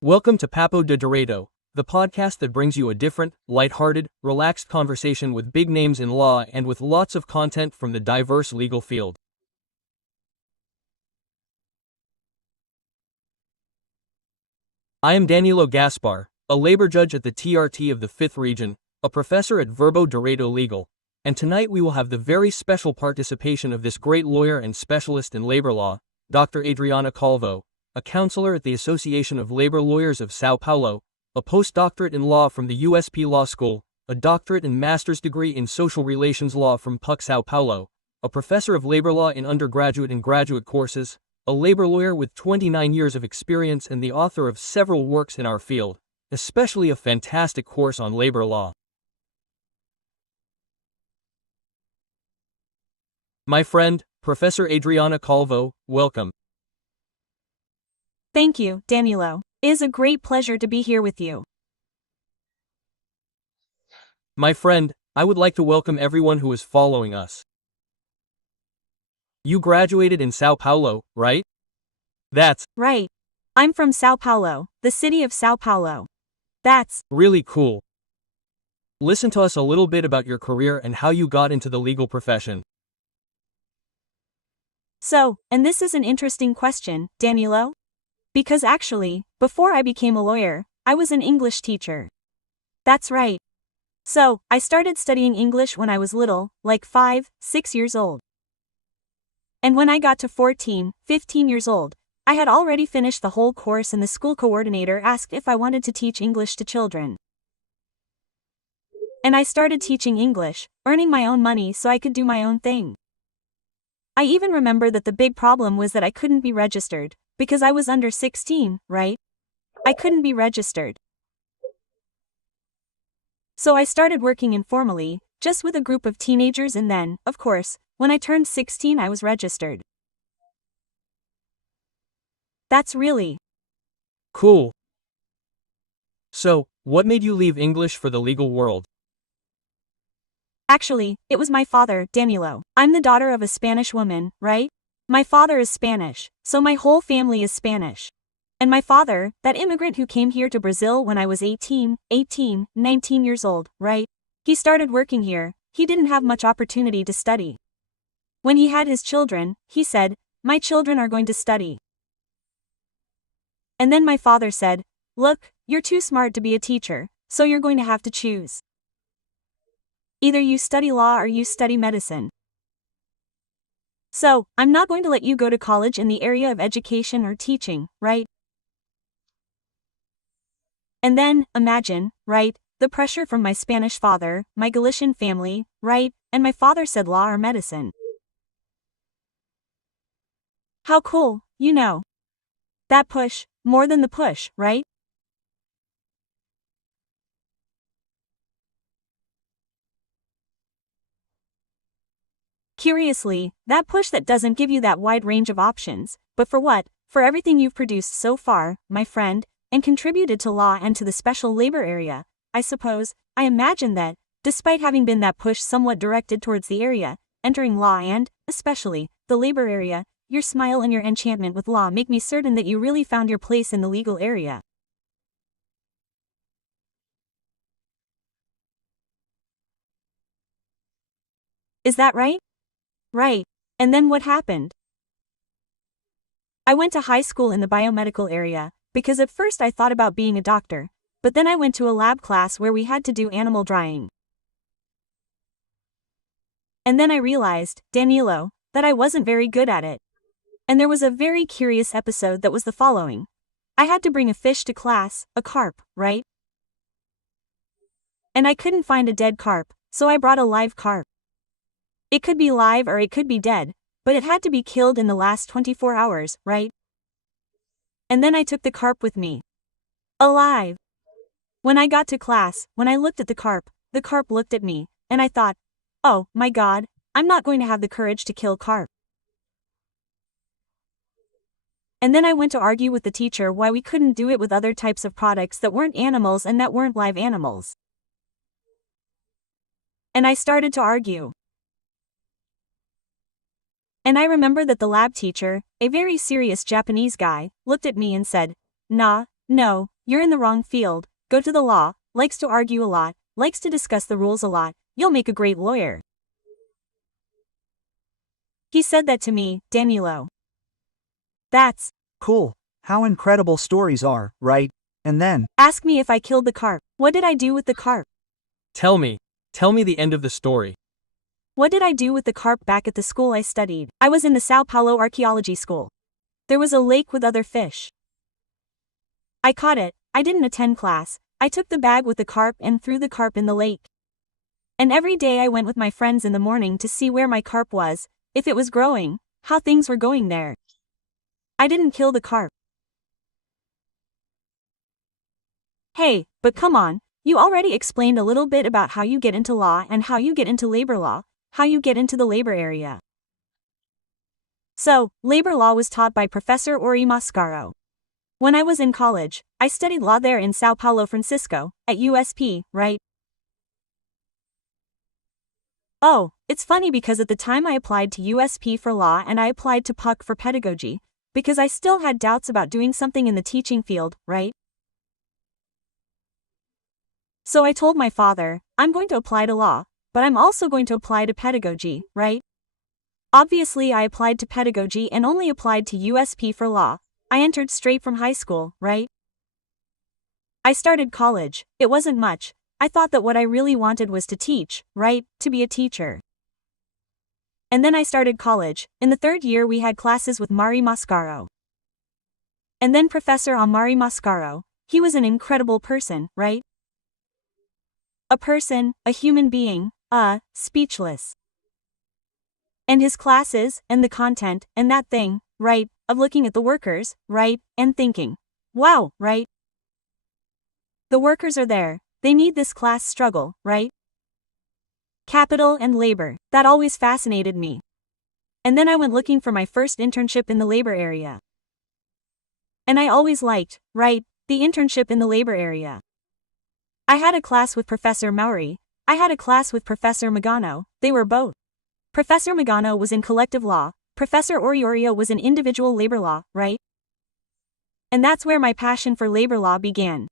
Welcome to Papo de Direito, the podcast that brings you a different, lighthearted, relaxed conversation with big names in law and with lots of content from the diverse legal field. I am Danilo Gaspar, a labor judge at the TRT of the 5th Region, a professor at Verbo Jurídico Legal, and tonight we will have the very special participation of this great lawyer and specialist in labor law, Dr. Adriana Calvo, a counselor at the Association of Labor Lawyers of Sao Paulo, a postdoctorate in law from the USP Law School, a doctorate and master's degree in social relations law from PUC Sao Paulo, a professor of labor law in undergraduate and graduate courses, a labor lawyer with 29 years of experience and the author of several works in our field, especially a fantastic course on labor law. My friend, Professor Adriana Calvo, welcome. Thank you, Danilo. It is a great pleasure to be here with you. My friend, I would like to welcome everyone who is following us. You graduated in Sao Paulo, right? That's right. I'm from Sao Paulo, the city of Sao Paulo. That's really cool. Listen to us a little bit about your career and how you got into the legal profession. So, and this is an interesting question, Danilo. Because actually, before I became a lawyer, I was an English teacher. That's right. So, I started studying English when I was little, like 5, 6 years old. And when I got to 14, 15 years old, I had already finished the whole course and the school coordinator asked if I wanted to teach English to children. And I started teaching English, earning my own money so I could do my own thing. I even remember that the big problem was that I couldn't be registered, because I was under 16, right? I couldn't be registered. So I started working informally, just with a group of teenagers and then, of course, when I turned 16 I was registered. That's really cool. So, what made you leave English for the legal world? Actually, it was my father, Danilo. I'm the daughter of a Spanish woman, right? My father is Spanish, so my whole family is Spanish. And my father, that immigrant who came here to Brazil when I was 19 years old, right? He started working here, he didn't have much opportunity to study. When he had his children, he said, "My children are going to study." And then my father said, "Look, you're too smart to be a teacher, so you're going to have to choose. Either you study law or you study medicine. So, I'm not going to let you go to college in the area of education or teaching, right?" And then, imagine, right, the pressure from my Spanish father, my Galician family, right, and my father said law or medicine. How cool, you know. That push, more than the push, right? Curiously, that push that doesn't give you that wide range of options, but for what? For everything you've produced so far, my friend, and contributed to law and to the special labor area, I suppose, I imagine that, despite having been that push somewhat directed towards the area, entering law and, especially, the labor area, your smile and your enchantment with law make me certain that you really found your place in the legal area. Is that right? Right. And then what happened? I went to high school in the biomedical area, because at first I thought about being a doctor, but then I went to a lab class where we had to do animal drying. And then I realized, Danilo, that I wasn't very good at it. And there was a very curious episode that was the following. I had to bring a fish to class, a carp, right? And I couldn't find a dead carp, so I brought a live carp. It could be live or it could be dead, but it had to be killed in the last 24 hours, right? And then I took the carp with me. Alive! When I got to class, when I looked at the carp looked at me, and I thought, oh, my God, I'm not going to have the courage to kill carp. And then I went to argue with the teacher why we couldn't do it with other types of products that weren't animals and that weren't live animals. And I started to argue. And I remember that the lab teacher, a very serious Japanese guy, looked at me and said, "Nah, No, you're in the wrong field. Go to the law, likes to argue a lot, likes to discuss the rules a lot, you'll make a great lawyer. He said that to me, Danilo. That's Cool. How incredible stories are, right? And then, ask me if I killed the carp. What did I do with the carp? Tell me the end of the story. What did I do with the carp back at the school I studied? I was in the Sao Paulo archaeology school. There was a lake with other fish. I caught it. I didn't attend class. I took the bag with the carp and threw the carp in the lake. And every day I went with my friends in the morning to see where my carp was, if it was growing, how things were going there. I didn't kill the carp. Hey, but come on, you already explained a little bit about how you get into law and how you get into labor law, how you get into the labor area. So, labor law was taught by Professor Ori Mascaro. When I was in college, I studied law there in Sao Paulo, Francisco, at USP, right? Oh, it's funny because at the time I applied to USP for law and I applied to PUC for pedagogy, because I still had doubts about doing something in the teaching field, right? So I told my father, I'm going to apply to law, but I'm also going to apply to pedagogy, right? Obviously I applied to pedagogy and only applied to USP for law. I entered straight from high school, right? I started college. It wasn't much. I thought that what I really wanted was to teach, right? To be a teacher. And then I started college. In the third year we had classes with Mari Mascaro. And then Professor Amari Mascaro. He was an incredible person, right? A person, a human being, speechless. And his classes, and the content, and that thing, right, of looking at the workers, right, and thinking, wow, right? The workers are there, they need this class struggle, right? Capital and labor, that always fascinated me. And then I went looking for my first internship in the labor area. And I always liked, right, the internship in the labor area. I had a class with Professor Mauri, I had a class with Professor Magano, they were both. Professor Magano was in collective law, Professor Oriorio was in individual labor law, right? And that's where my passion for labor law began.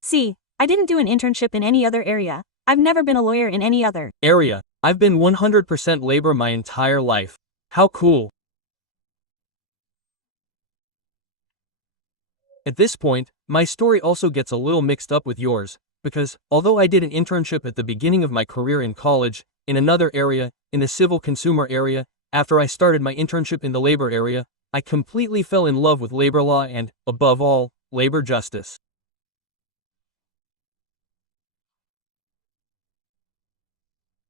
See, I didn't do an internship in any other area, I've never been a lawyer in any other area. I've been 100% labor my entire life. How cool. At this point, my story also gets a little mixed up with yours, because, although I did an internship at the beginning of my career in college, in another area, in the civil consumer area, after I started my internship in the labor area, I completely fell in love with labor law and, above all, labor justice.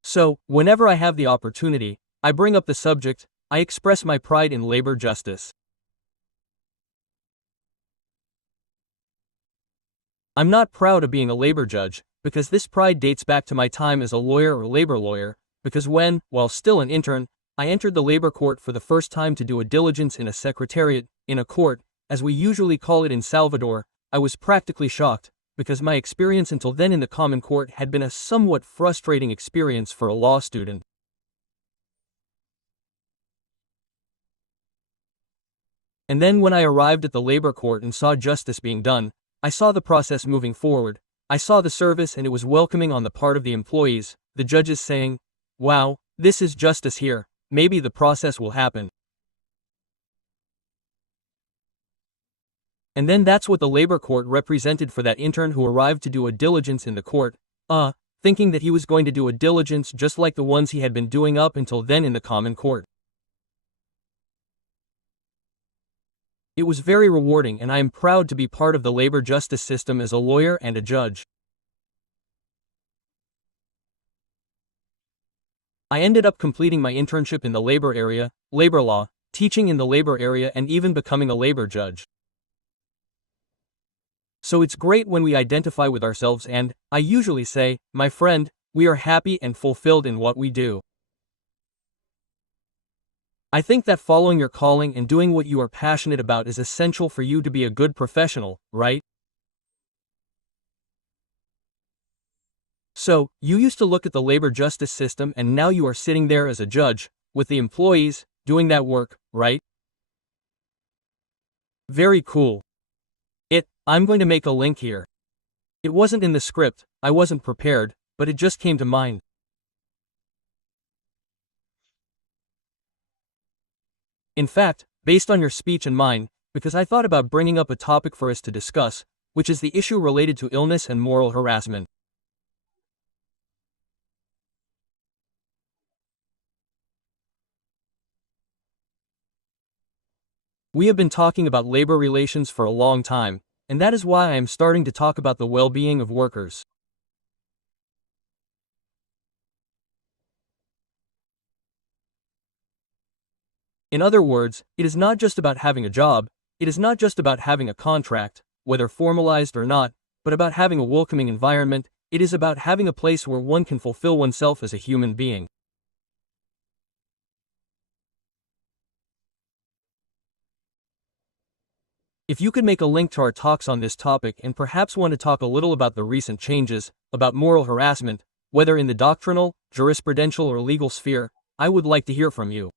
So, whenever I have the opportunity, I bring up the subject, I express my pride in labor justice. I'm not proud of being a labor judge, because this pride dates back to my time as a lawyer or labor lawyer, because when, while still an intern, I entered the labor court for the first time to do a diligence in a secretariat, in a court, as we usually call it in Salvador, I was practically shocked, because my experience until then in the common court had been a somewhat frustrating experience for a law student. And then when I arrived at the labor court and saw justice being done, I saw the process moving forward, I saw the service and it was welcoming on the part of the employees, the judges saying, wow, this is justice here, maybe the process will happen. And then that's what the labor court represented for that intern who arrived to do a diligence in the court, thinking that he was going to do a diligence just like the ones he had been doing up until then in the common court. It was very rewarding and I am proud to be part of the labor justice system as a lawyer and a judge. I ended up completing my internship in the labor area, labor law, teaching in the labor area and even becoming a labor judge. So it's great when we identify with ourselves and, I usually say, my friend, we are happy and fulfilled in what we do. I think that following your calling and doing what you are passionate about is essential for you to be a good professional, right? So, you used to look at the labor justice system and now you are sitting there as a judge, with the employees, doing that work, right? Very cool. I'm going to make a link here. It wasn't in the script, I wasn't prepared, but it just came to mind. In fact, based on your speech and mine, because I thought about bringing up a topic for us to discuss, which is the issue related to illness and moral harassment. We have been talking about labor relations for a long time, and that is why I am starting to talk about the well-being of workers. In other words, it is not just about having a job, it is not just about having a contract, whether formalized or not, but about having a welcoming environment. It is about having a place where one can fulfill oneself as a human being. If you could make a link to our talks on this topic and perhaps want to talk a little about the recent changes, about moral harassment, whether in the doctrinal, jurisprudential or legal sphere, I would like to hear from you.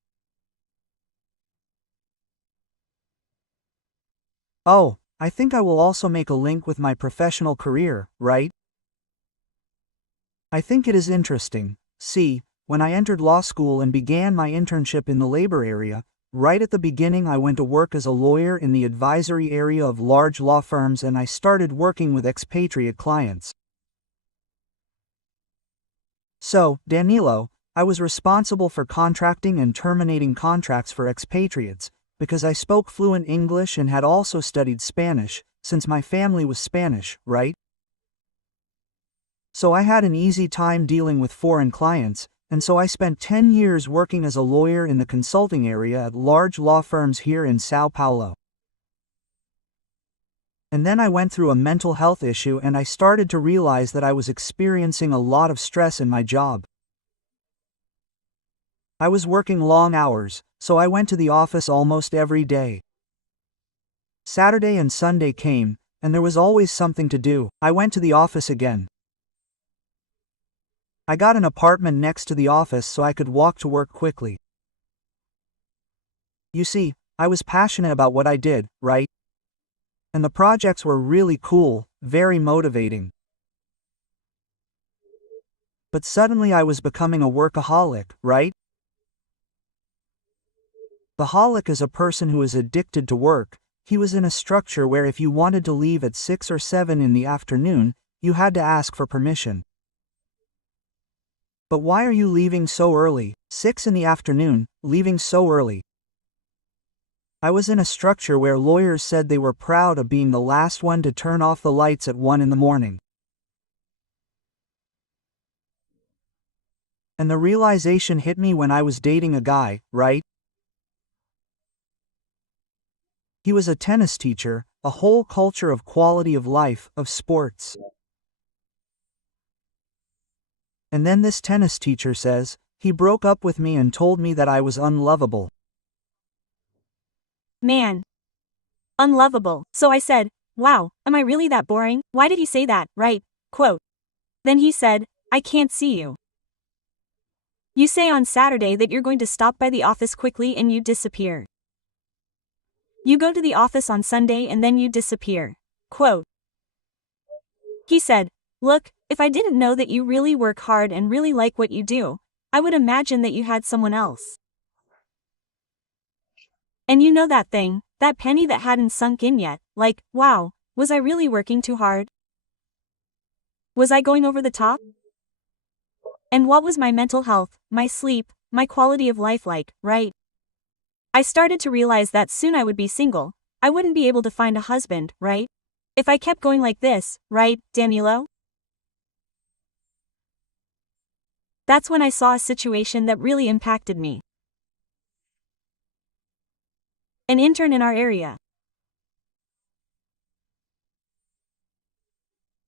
Oh, I think I will also make a link with my professional career, right? I think it is interesting. See, when I entered law school and began my internship in the labor area, right at the beginning I went to work as a lawyer in the advisory area of large law firms and I started working with expatriate clients. So, Danilo, I was responsible for contracting and terminating contracts for expatriates, because I spoke fluent English and had also studied Spanish, since my family was Spanish, right? So I had an easy time dealing with foreign clients, and so I spent 10 years working as a lawyer in the consulting area at large law firms here in Sao Paulo. And then I went through a mental health issue and I started to realize that I was experiencing a lot of stress in my job. I was working long hours, so I went to the office almost every day. Saturday and Sunday came, and there was always something to do. I went to the office again. I got an apartment next to the office so I could walk to work quickly. You see, I was passionate about what I did, right? And the projects were really cool, very motivating. But suddenly I was becoming a workaholic, right? The holic is a person who is addicted to work. He was in a structure where if you wanted to leave at 6 or 7 in the afternoon, you had to ask for permission. But why are you leaving so early? 6 in the afternoon, leaving so early. I was in a structure where lawyers said they were proud of being the last one to turn off the lights at 1 in the morning. And the realization hit me when I was dating a guy, right? He was a tennis teacher, a whole culture of quality of life, of sports. And then this tennis teacher says, he broke up with me and told me that I was unlovable. Man. Unlovable. So I said, wow, am I really that boring? Why did he say that, right? Quote. Then he said, I can't see you. You say on Saturday that you're going to stop by the office quickly and you disappear. You go to the office on Sunday and then you disappear. Quote. He said, look, if I didn't know that you really work hard and really like what you do, I would imagine that you had someone else. And you know that thing, that penny that hadn't sunk in yet, like, wow, was I really working too hard? Was I going over the top? And what was my mental health, my sleep, my quality of life like, right? I started to realize that soon I would be single. I wouldn't be able to find a husband, right? If I kept going like this, right, Danilo? That's when I saw a situation that really impacted me. An intern in our area.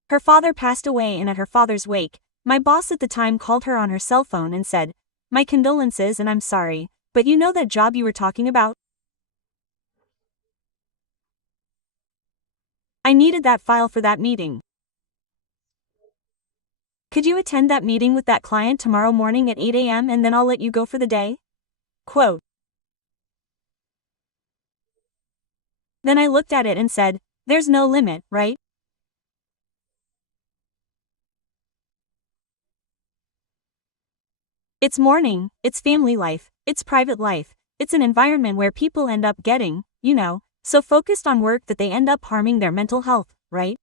Her father passed away, and at her father's wake, my boss at the time called her on her cell phone and said, my condolences and I'm sorry, but you know that job you were talking about? I needed that file for that meeting. Could you attend that meeting with that client tomorrow morning at 8 a.m. and then I'll let you go for the day? Quote. Then I looked at it and said, there's no limit, right? It's mourning, it's family life, it's private life, it's an environment where people end up getting, so focused on work that they end up harming their mental health, right?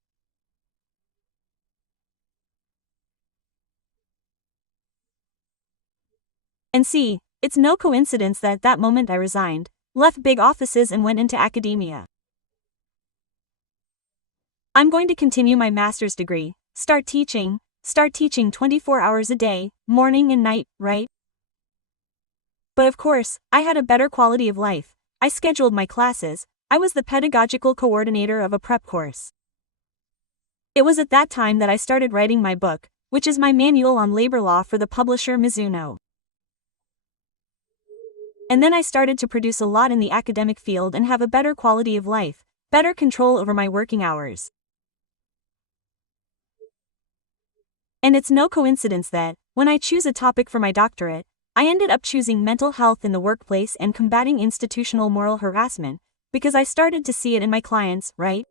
And see, it's no coincidence that at that moment I resigned, left big offices and went into academia. I'm going to continue my master's degree, start teaching 24 hours a day, morning and night, right? But of course, I had a better quality of life. I scheduled my classes, I was the pedagogical coordinator of a prep course. It was at that time that I started writing my book, which is my manual on labor law for the publisher Mizuno. And then I started to produce a lot in the academic field and have a better quality of life, better control over my working hours. And it's no coincidence that, when I choose a topic for my doctorate, I ended up choosing mental health in the workplace and combating institutional moral harassment, because I started to see it in my clients, right?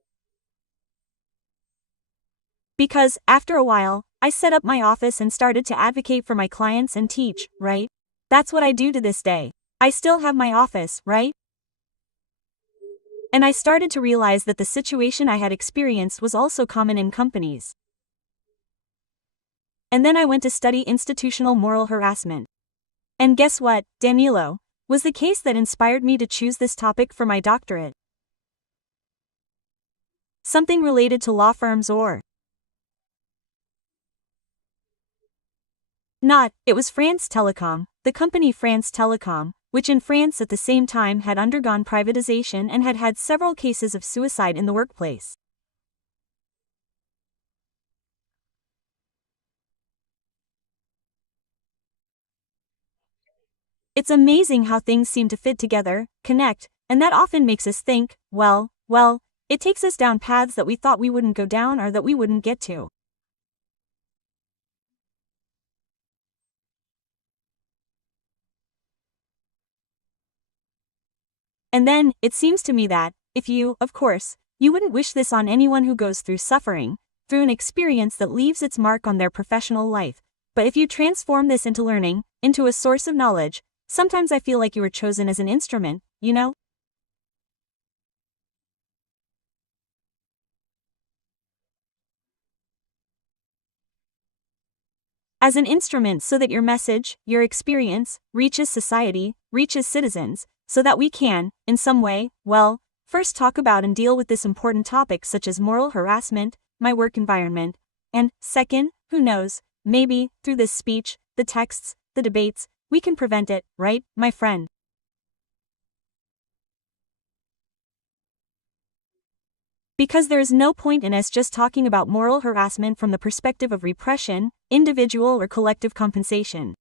Because, after a while, I set up my office and started to advocate for my clients and teach, right? That's what I do to this day. I still have my office, right? And I started to realize that the situation I had experienced was also common in companies. And then I went to study institutional moral harassment. And guess what, Danilo, was the case that inspired me to choose this topic for my doctorate. Something related to law firms or not, it was France Telecom, the company France Telecom, which in France at the same time had undergone privatization and had had several cases of suicide in the workplace. It's amazing how things seem to fit together, connect, and that often makes us think, well, it takes us down paths that we thought we wouldn't go down or that we wouldn't get to. And then, it seems to me that, if you, of course, you wouldn't wish this on anyone who goes through suffering, through an experience that leaves its mark on their professional life, but if you transform this into learning, into a source of knowledge, sometimes I feel like you were chosen as an instrument, As an instrument so that your message, your experience, reaches society, reaches citizens, so that we can, in some way, first talk about and deal with this important topic such as moral harassment, my work environment, and, second, who knows, maybe, through this speech, the texts, the debates, we can prevent it, right, my friend? Because there is no point in us just talking about moral harassment from the perspective of repression, individual or collective compensation.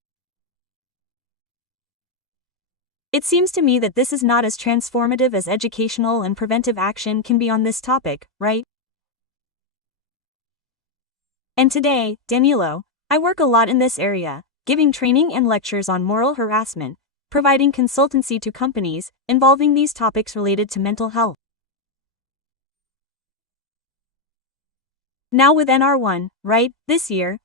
It seems to me that this is not as transformative as educational and preventive action can be on this topic, right? And today, Danilo, I work a lot in this area, giving training and lectures on moral harassment, providing consultancy to companies, involving these topics related to mental health. Now with NR1, right, this year,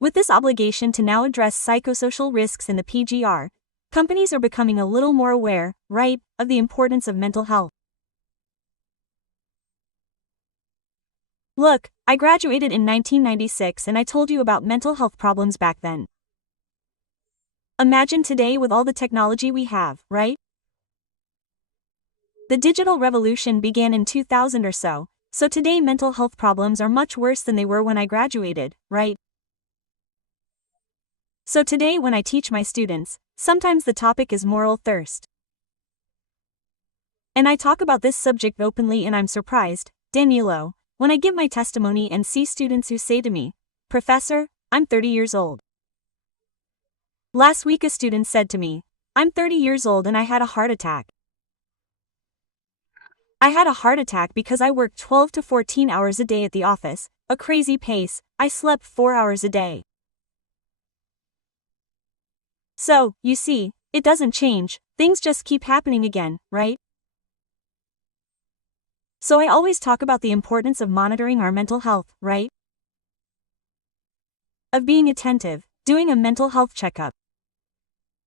with this obligation to now address psychosocial risks in the PGR, companies are becoming a little more aware, right, of the importance of mental health. Look, I graduated in 1996 and I told you about mental health problems back then. Imagine today with all the technology we have, right? The digital revolution began in 2000 or so today mental health problems are much worse than they were when I graduated, right? So today when I teach my students, sometimes the topic is moral thirst. And I talk about this subject openly and I'm surprised, Danilo, when I give my testimony and see students who say to me, "Professor, I'm 30 years old." Last week a student said to me, "I'm 30 years old and I had a heart attack." I had a heart attack because I worked 12 to 14 hours a day at the office, a crazy pace, I slept 4 hours a day. So, you see, it doesn't change, things just keep happening again, right? So I always talk about the importance of monitoring our mental health, right? Of being attentive, doing a mental health checkup.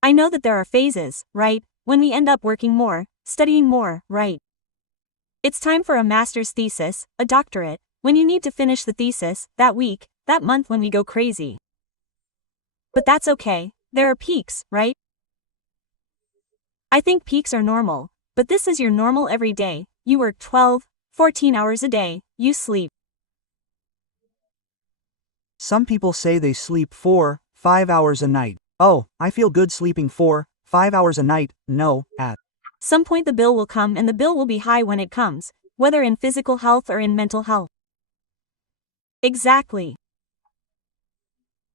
I know that there are phases, right, when we end up working more, studying more, right? It's time for a master's thesis, a doctorate, when you need to finish the thesis, that week, that month when we go crazy. But that's okay, there are peaks, right? I think peaks are normal, but this is your normal every day. You work 12, 14 hours a day, you sleep. Some people say they sleep 4, 5 hours a night. Oh, I feel good sleeping 4, 5 hours a night. No, at some point the bill will come, and the bill will be high when it comes, whether in physical health or in mental health. Exactly.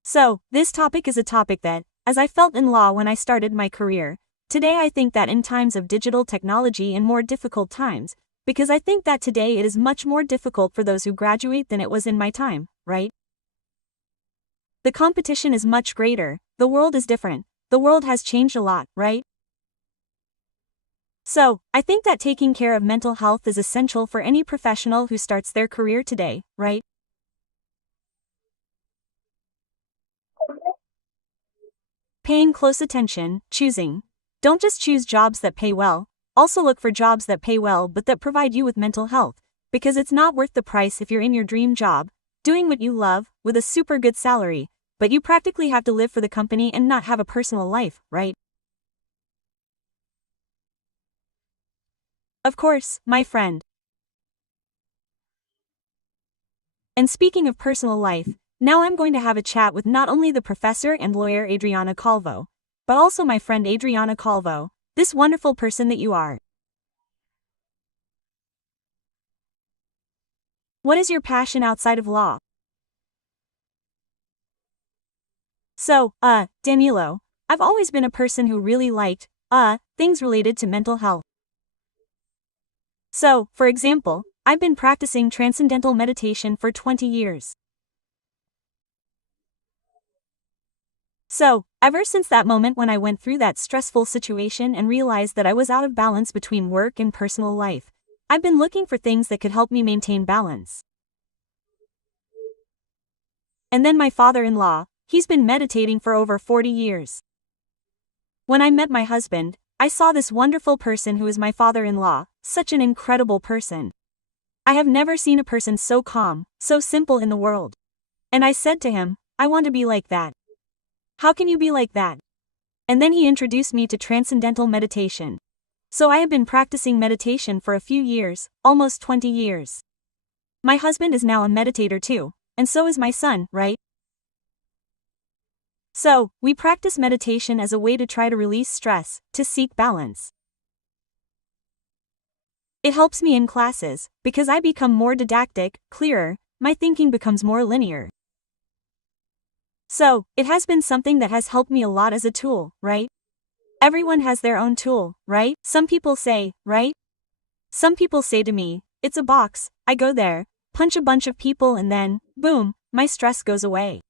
So, this topic is a topic that, as I felt in law when I started my career, today I think that in times of digital technology and more difficult times, because I think that today it is much more difficult for those who graduate than it was in my time, right? The competition is much greater, the world is different, the world has changed a lot, right? So, I think that taking care of mental health is essential for any professional who starts their career today, right? Paying close attention, choosing. Don't just choose jobs that pay well, also look for jobs that pay well but that provide you with mental health, because it's not worth the price if you're in your dream job, doing what you love, with a super good salary, but you practically have to live for the company and not have a personal life, right? Of course, my friend. And speaking of personal life, now I'm going to have a chat with not only the professor and lawyer Adriana Calvo, but also my friend Adriana Calvo, this wonderful person that you are. What is your passion outside of law? So, Danilo, I've always been a person who really liked, things related to mental health. So, for example, I've been practicing transcendental meditation for 20 years. So, ever since that moment when I went through that stressful situation and realized that I was out of balance between work and personal life, I've been looking for things that could help me maintain balance. And then my father-in-law, he's been meditating for over 40 years. When I met my husband, I saw this wonderful person who is my father-in-law, such an incredible person. I have never seen a person so calm, so simple in the world. And I said to him, I want to be like that. How can you be like that? And then he introduced me to transcendental meditation. So I have been practicing meditation for a few years, almost 20 years. My husband is now a meditator too, and so is my son, right? So, we practice meditation as a way to try to release stress, to seek balance. It helps me in classes, because I become more didactic, clearer, my thinking becomes more linear. So, it has been something that has helped me a lot as a tool, right? Everyone has their own tool, right? Some people say, right? Some people say to me, it's a box, I go there, punch a bunch of people and then, boom, my stress goes away.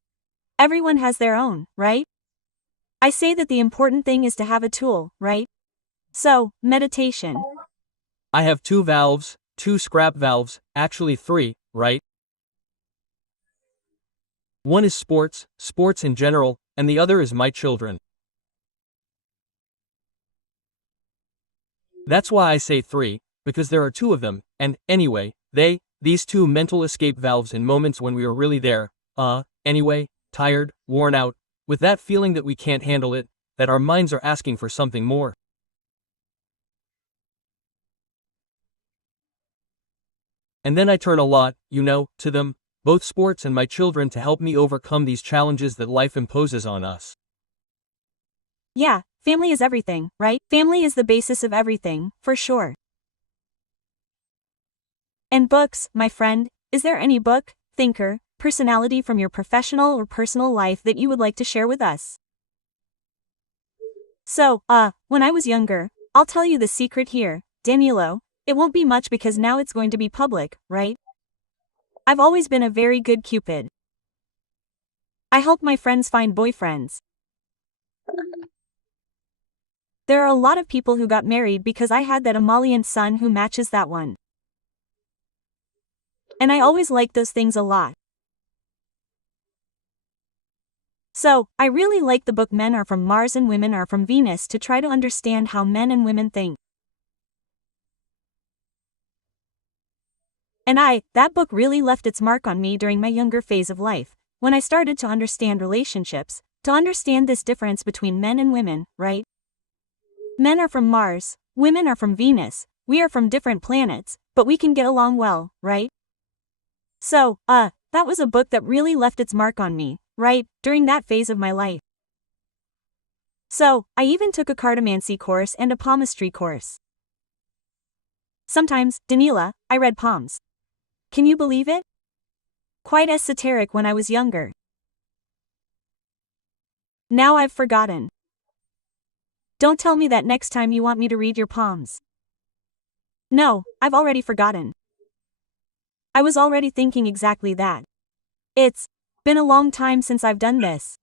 Everyone has their own, right? I say that the important thing is to have a tool, right? So, meditation. I have 2 valves, 2 scrap valves, actually 3, right? One is sports in general, and the other is my children. That's why I say 3, because there are 2 of them, and, anyway, these 2 mental escape valves in moments when we are really there, anyway, tired, worn out, with that feeling that we can't handle it, that our minds are asking for something more. And then I turn a lot, to them, both sports and my children, to help me overcome these challenges that life imposes on us. Yeah, family is everything, right? Family is the basis of everything, for sure. And books, my friend, is there any book, thinker, personality from your professional or personal life that you would like to share with us? So, when I was younger, I'll tell you the secret here, Danilo, it won't be much because now it's going to be public, right? I've always been a very good Cupid. I help my friends find boyfriends. There are a lot of people who got married because I had that emollient son who matches that one. And I always liked those things a lot. So, I really like the book Men Are From Mars and Women Are From Venus to try to understand how men and women think. And that book really left its mark on me during my younger phase of life, when I started to understand relationships, to understand this difference between men and women, right? Men are from Mars, women are from Venus, we are from different planets, but we can get along well, right? So, that was a book that really left its mark on me, right, during that phase of my life. So, I even took a cartomancy course and a palmistry course. Sometimes, Danila, I read palms. Can you believe it? Quite esoteric when I was younger. Now I've forgotten. Don't tell me that next time you want me to read your palms. No, I've already forgotten. I was already thinking exactly that. It's been a long time since I've done this.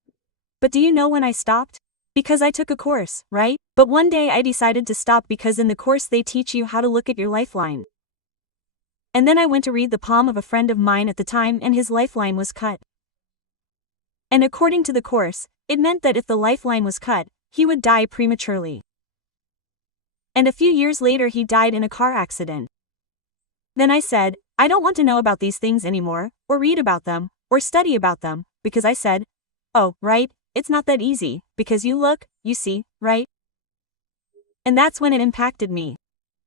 But do you know when I stopped? Because I took a course, right? But one day I decided to stop because in the course they teach you how to look at your lifeline. And then I went to read the palm of a friend of mine at the time and his lifeline was cut. And according to the course, it meant that if the lifeline was cut, he would die prematurely. And a few years later he died in a car accident. Then I said, I don't want to know about these things anymore, or read about them, or study about them, because I said, oh, right, it's not that easy, because you look, you see, right? And that's when it impacted me.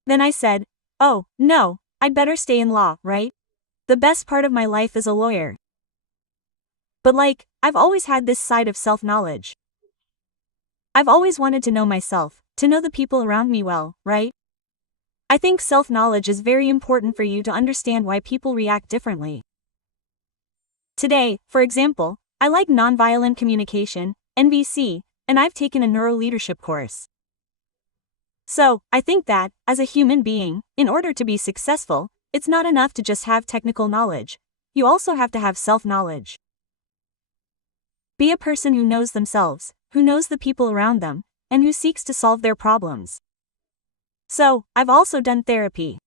Then I said, oh, no, I'd better stay in law, right? The best part of my life is a lawyer. But I've always had this side of self-knowledge. I've always wanted to know myself, to know the people around me well, right? I think self-knowledge is very important for you to understand why people react differently. Today, for example, I like nonviolent communication, NVC, and I've taken a neuro-leadership course. So, I think that, as a human being, in order to be successful, it's not enough to just have technical knowledge. You also have to have self-knowledge. Be a person who knows themselves, who knows the people around them, and who seeks to solve their problems. So, I've also done therapy.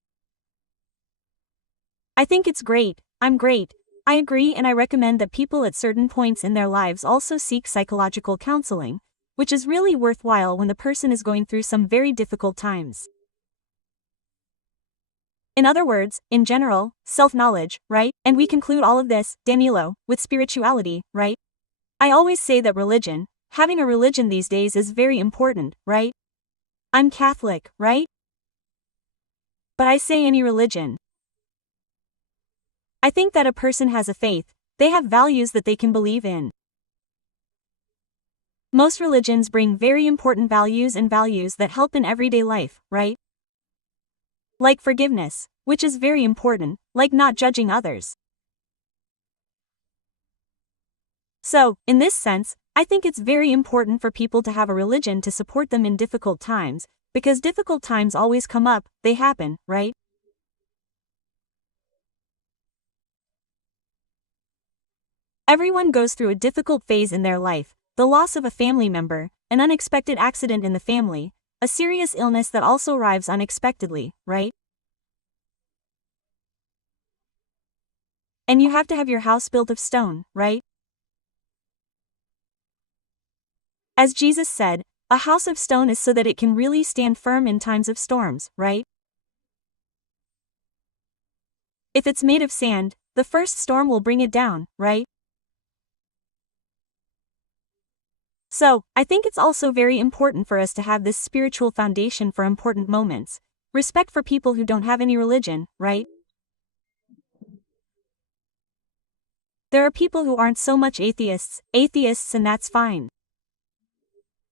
I think it's great, I'm great. I agree and I recommend that people at certain points in their lives also seek psychological counseling, which is really worthwhile when the person is going through some very difficult times. In other words, in general, self-knowledge, right? And we conclude all of this, Danilo, with spirituality, right? I always say that religion, having a religion these days is very important, right? I'm Catholic, right? But I say any religion. I think that a person has a faith, they have values that they can believe in. Most religions bring very important values and values that help in everyday life, right? Like forgiveness, which is very important, like not judging others. So, in this sense, I think it's very important for people to have a religion to support them in difficult times, because difficult times always come up, they happen, right? Everyone goes through a difficult phase in their life, the loss of a family member, an unexpected accident in the family, a serious illness that also arrives unexpectedly, right? And you have to have your house built of stone, right? As Jesus said, a house of stone is so that it can really stand firm in times of storms, right? If it's made of sand, the first storm will bring it down, right? So, I think it's also very important for us to have this spiritual foundation for important moments. Respect for people who don't have any religion, right? There are people who aren't so much atheists, and that's fine.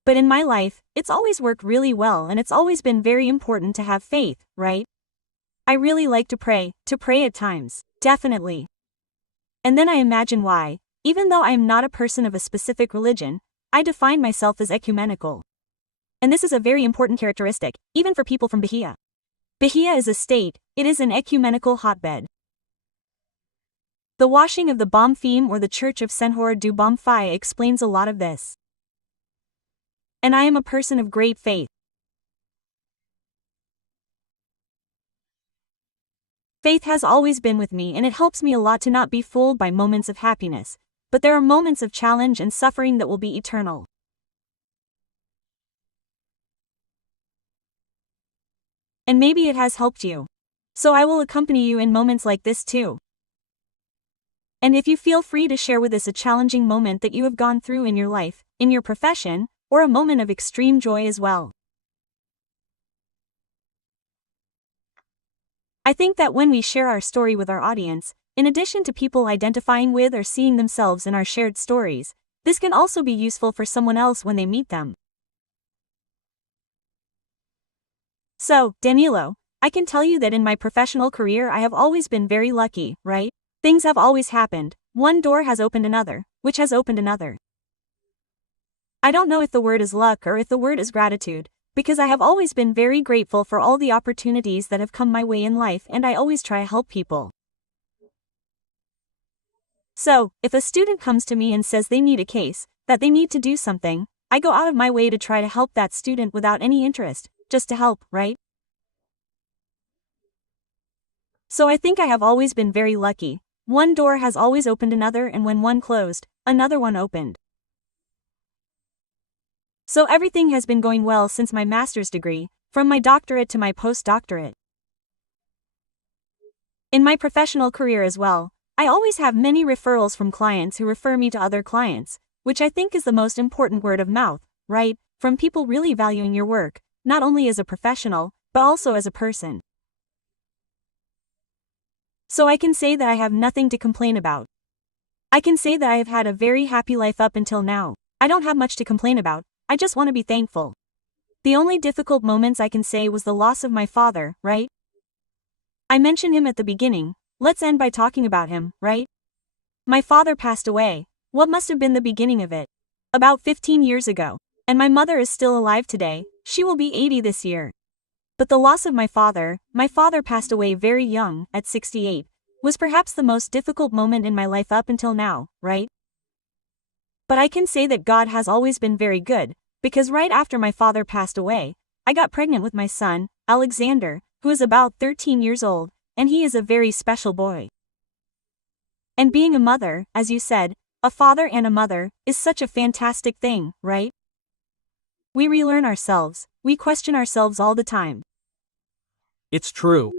But in my life, it's always worked really well and it's always been very important to have faith, right? I really like to pray at times, definitely. And then I imagine why, even though I am not a person of a specific religion, I define myself as ecumenical. And this is a very important characteristic, even for people from Bahia. Bahia is a state, it is an ecumenical hotbed. The washing of the Bom Fim or the Church of Senhor do Bom Fai explains a lot of this. And I am a person of great faith. Faith has always been with me and it helps me a lot to not be fooled by moments of happiness, but there are moments of challenge and suffering that will be eternal. And maybe it has helped you. So I will accompany you in moments like this too. And if you feel free to share with us a challenging moment that you have gone through in your life, in your profession, or a moment of extreme joy as well. I think that when we share our story with our audience, in addition to people identifying with or seeing themselves in our shared stories, this can also be useful for someone else when they meet them. So, Danilo, I can tell you that in my professional career I have always been very lucky, right? Things have always happened. One door has opened another, which has opened another. I don't know if the word is luck or if the word is gratitude, because I have always been very grateful for all the opportunities that have come my way in life and I always try to help people. So, if a student comes to me and says they need a case, that they need to do something, I go out of my way to try to help that student without any interest, just to help, right? So I think I have always been very lucky. One door has always opened another, and when one closed, another one opened. So everything has been going well since my master's degree, from my doctorate to my postdoctorate. In my professional career as well, I always have many referrals from clients who refer me to other clients, which I think is the most important word of mouth, right? From people really valuing your work, not only as a professional, but also as a person. So I can say that I have nothing to complain about. I can say that I have had a very happy life up until now. I don't have much to complain about, I just want to be thankful. The only difficult moments I can say was the loss of my father, right? I mentioned him at the beginning, let's end by talking about him, right? My father passed away, what must have been the beginning of it? About 15 years ago. And my mother is still alive today, she will be 80 this year. But the loss of my father passed away very young, at 68, was perhaps the most difficult moment in my life up until now, right? But I can say that God has always been very good, because right after my father passed away, I got pregnant with my son, Alexander, who is about 13 years old, and he is a very special boy. And being a mother, as you said, a father and a mother, is such a fantastic thing, right? We relearn ourselves, we question ourselves all the time. It's true.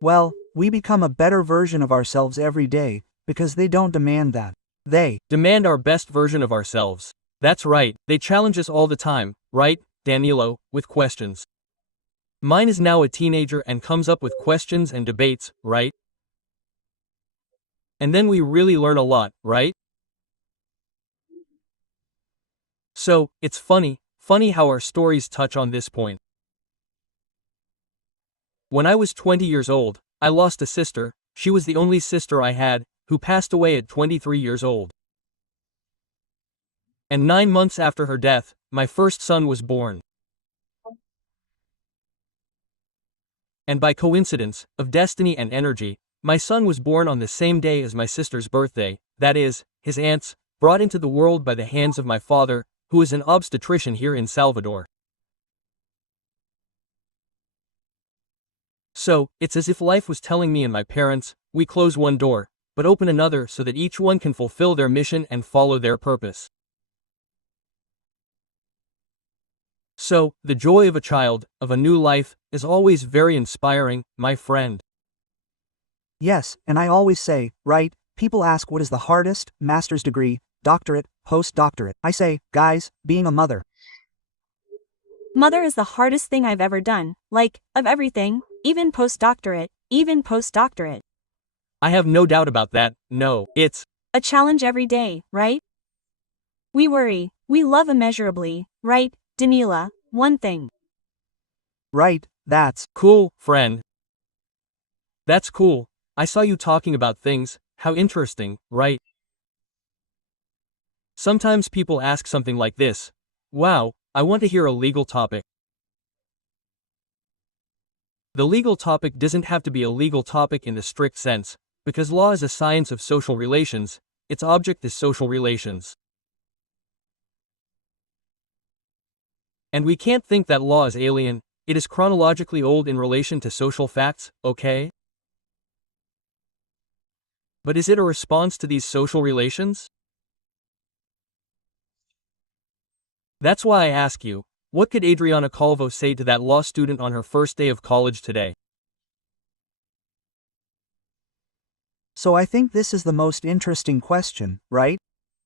Well, we become a better version of ourselves every day, because they don't demand that. They demand our best version of ourselves. That's right, they challenge us all the time, right, Danilo, with questions. Mine is now a teenager and comes up with questions and debates, right? And then we really learn a lot, right? So, it's funny how our stories touch on this point. When I was 20 years old, I lost a sister. She was the only sister I had, who passed away at 23 years old. And 9 months after her death, my first son was born. And by coincidence, of destiny and energy, my son was born on the same day as my sister's birthday, that is, his aunts, brought into the world by the hands of my father, who is an obstetrician here in Salvador. So, it's as if life was telling me and my parents, we close one door, but open another so that each one can fulfill their mission and follow their purpose. So, the joy of a child, of a new life, is always very inspiring, my friend. Yes, and I always say, right, people ask what is the hardest, master's degree, doctorate, postdoctorate. I say, guys, being a mother. Mother is the hardest thing I've ever done, like, of everything, even postdoctorate. I have no doubt about that, no, it's a challenge every day, right? We worry, we love immeasurably, right, Danila, one thing. Right, that's cool, friend. That's cool, I saw you talking about things, how interesting, right? Sometimes people ask something like this, wow, I want to hear a legal topic. The legal topic doesn't have to be a legal topic in the strict sense, because law is a science of social relations, its object is social relations. And we can't think that law is alien, it is chronologically old in relation to social facts, okay? But is it a response to these social relations? That's why I ask you, what could Adriana Calvo say to that law student on her first day of college today? So I think this is the most interesting question, right?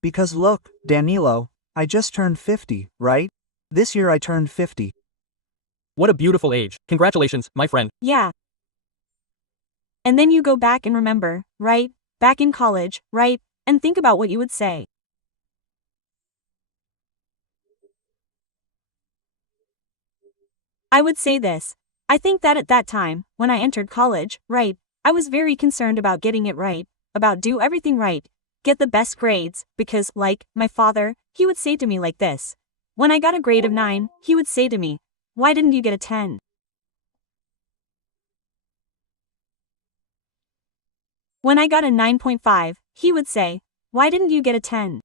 Because look, Danilo, I just turned 50, right? This year I turned 50. What a beautiful age. Congratulations, my friend. Yeah. And then you go back and remember, right? Back in college, right? And think about what you would say. I would say this. I think that at that time, when I entered college, right, I was very concerned about getting it right, about do everything right, get the best grades, because, like, my father, he would say to me like this. When I got a grade of 9, he would say to me, why didn't you get a 10? When I got a 9.5, he would say, why didn't you get a 10?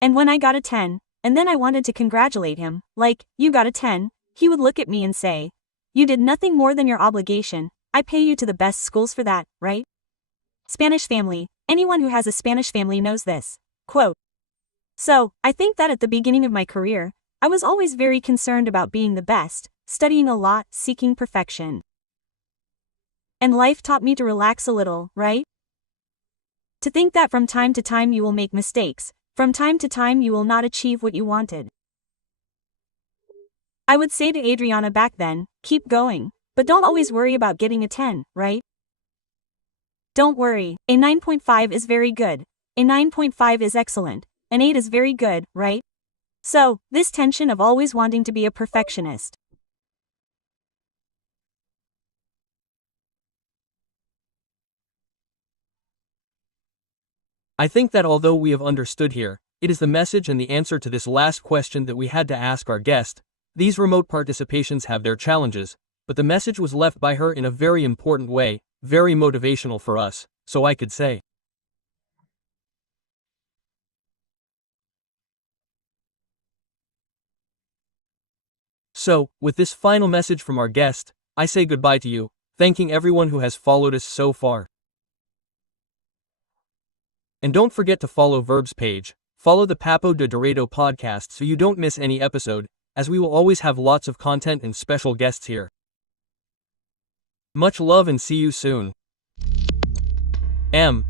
And when I got a 10, and then I wanted to congratulate him, like, you got a 10, he would look at me and say, you did nothing more than your obligation, I pay you to the best schools for that, right? Spanish family, anyone who has a Spanish family knows this. Quote. So, I think that at the beginning of my career, I was always very concerned about being the best, studying a lot, seeking perfection. And life taught me to relax a little, right? To think that from time to time you will make mistakes, from time to time you will not achieve what you wanted. I would say to Adriana back then, keep going, but don't always worry about getting a 10, right? Don't worry, a 9.5 is very good, a 9.5 is excellent, an 8 is very good, right? So, this tension of always wanting to be a perfectionist. I think that although we have understood here, it is the message and the answer to this last question that we had to ask our guest. These remote participations have their challenges, but the message was left by her in a very important way, very motivational for us, so I could say. So, with this final message from our guest, I say goodbye to you, thanking everyone who has followed us so far. And don't forget to follow Verb's page, follow the Papo de Direito podcast so you don't miss any episode, as we will always have lots of content and special guests here. Much love and see you soon. M.